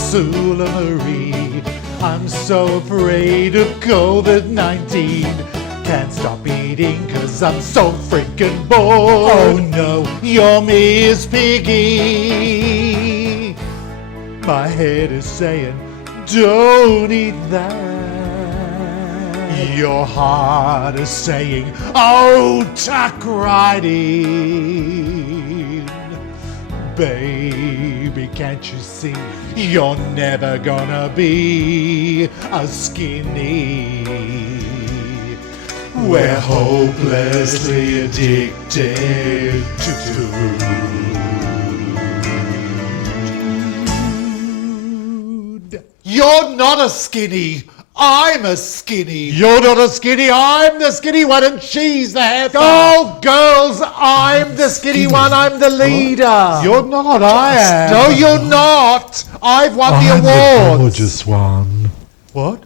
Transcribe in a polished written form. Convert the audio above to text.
Sula Marie. I'm so afraid of COVID-19. Can't stop eating cause I'm so freaking bored. Oh no, you're Miss Piggy. My head is saying, don't eat that. Your heart is saying, oh, tuck right in. Baby, can't you see, you're never gonna be a skinny. We're hopelessly addicted to food. You're not a skinny. I'm a skinny. You're not a skinny. I'm the skinny one, and she's the heifer. Oh, girls, I'm the skinny one. I'm the leader. What? You're not. I am. No, you're not. I've won the award. I'm the gorgeous one. What?